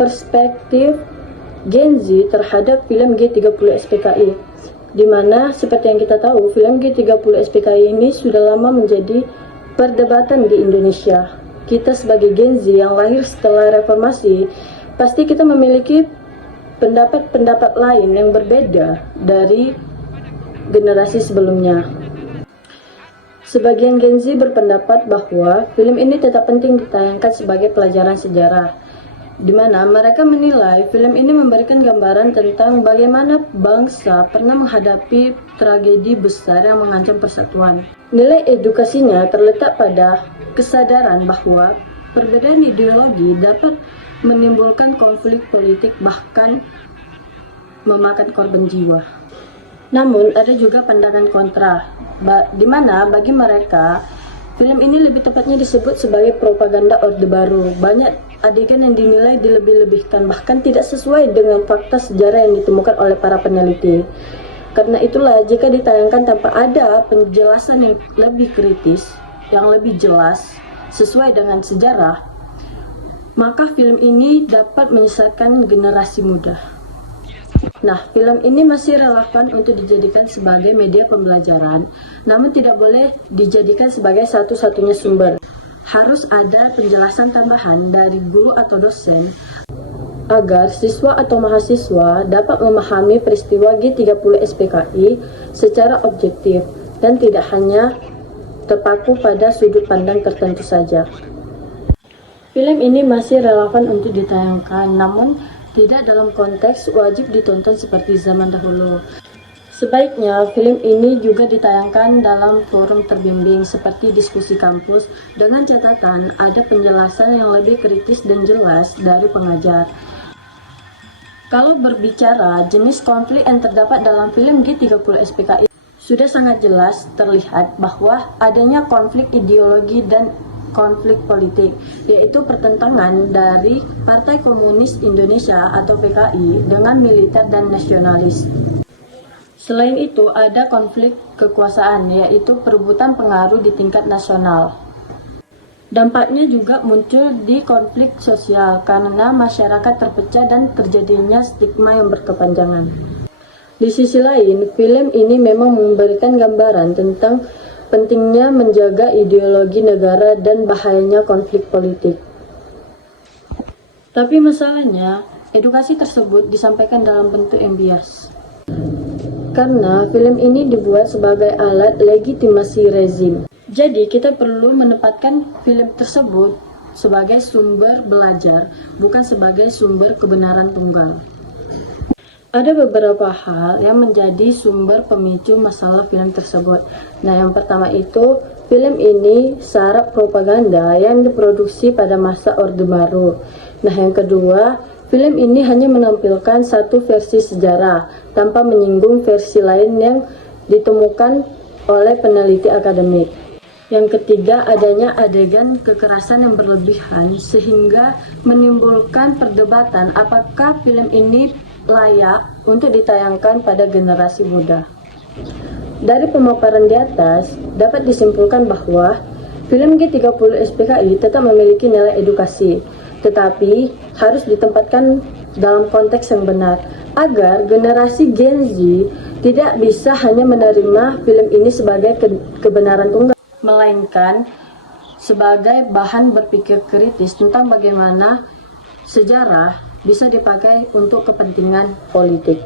perspektif Gen Z terhadap film G30 SPKI, di mana seperti yang kita tahu, film G30 SPKI ini sudah lama menjadi perdebatan di Indonesia. Kita sebagai Gen Z yang lahir setelah reformasi, pasti kita memiliki pendapat-pendapat lain yang berbeda dari generasi sebelumnya. Sebagian Gen Z berpendapat bahwa film ini tetap penting ditayangkan sebagai pelajaran sejarah, di mana mereka menilai film ini memberikan gambaran tentang bagaimana bangsa pernah menghadapi tragedi besar yang mengancam persatuan. Nilai edukasinya terletak pada kesadaran bahwa perbedaan ideologi dapat menimbulkan konflik politik, bahkan memakan korban jiwa. Namun ada juga pandangan kontra, di mana bagi mereka film ini lebih tepatnya disebut sebagai propaganda Orde Baru. Banyak adegan yang dinilai dilebih-lebihkan, bahkan tidak sesuai dengan fakta sejarah yang ditemukan oleh para peneliti. Karena itulah, jika ditayangkan tanpa ada penjelasan yang lebih kritis, yang lebih jelas, sesuai dengan sejarah, maka film ini dapat menyesatkan generasi muda. Nah, film ini masih relevan untuk dijadikan sebagai media pembelajaran, namun tidak boleh dijadikan sebagai satu-satunya sumber. Harus ada penjelasan tambahan dari guru atau dosen agar siswa atau mahasiswa dapat memahami peristiwa G30 SPKI secara objektif dan tidak hanya terpaku pada sudut pandang tertentu saja. Film ini masih relevan untuk ditayangkan, namun tidak dalam konteks wajib ditonton seperti zaman dahulu. Sebaiknya film ini juga ditayangkan dalam forum terbimbing seperti diskusi kampus, dengan catatan ada penjelasan yang lebih kritis dan jelas dari pengajar. Kalau berbicara jenis konflik yang terdapat dalam film G30 SPKI, sudah sangat jelas terlihat bahwa adanya konflik ideologi dan konflik politik, yaitu pertentangan dari Partai Komunis Indonesia atau PKI dengan militer dan nasionalis. Selain itu, ada konflik kekuasaan, yaitu perebutan pengaruh di tingkat nasional. Dampaknya juga muncul di konflik sosial karena masyarakat terpecah dan terjadinya stigma yang berkepanjangan. Di sisi lain, film ini memang memberikan gambaran tentang pentingnya menjaga ideologi negara dan bahayanya konflik politik. Tapi masalahnya, edukasi tersebut disampaikan dalam bentuk yang bias. Karena film ini dibuat sebagai alat legitimasi rezim. Jadi kita perlu menempatkan film tersebut sebagai sumber belajar, bukan sebagai sumber kebenaran tunggal. Ada beberapa hal yang menjadi sumber pemicu masalah film tersebut. Nah, yang pertama itu, film ini syarat propaganda yang diproduksi pada masa Orde Baru. Nah, yang kedua, film ini hanya menampilkan satu versi sejarah tanpa menyinggung versi lain yang ditemukan oleh peneliti akademik. Yang ketiga, adanya adegan kekerasan yang berlebihan sehingga menimbulkan perdebatan apakah film ini layak untuk ditayangkan pada generasi muda. Dari pemaparan di atas, dapat disimpulkan bahwa film G30 SPKI tetap memiliki nilai edukasi, tetapi harus ditempatkan dalam konteks yang benar, agar generasi Gen Z tidak bisa hanya menerima film ini sebagai kebenaran tunggal, melainkan sebagai bahan berpikir kritis tentang bagaimana sejarah bisa dipakai untuk kepentingan politik.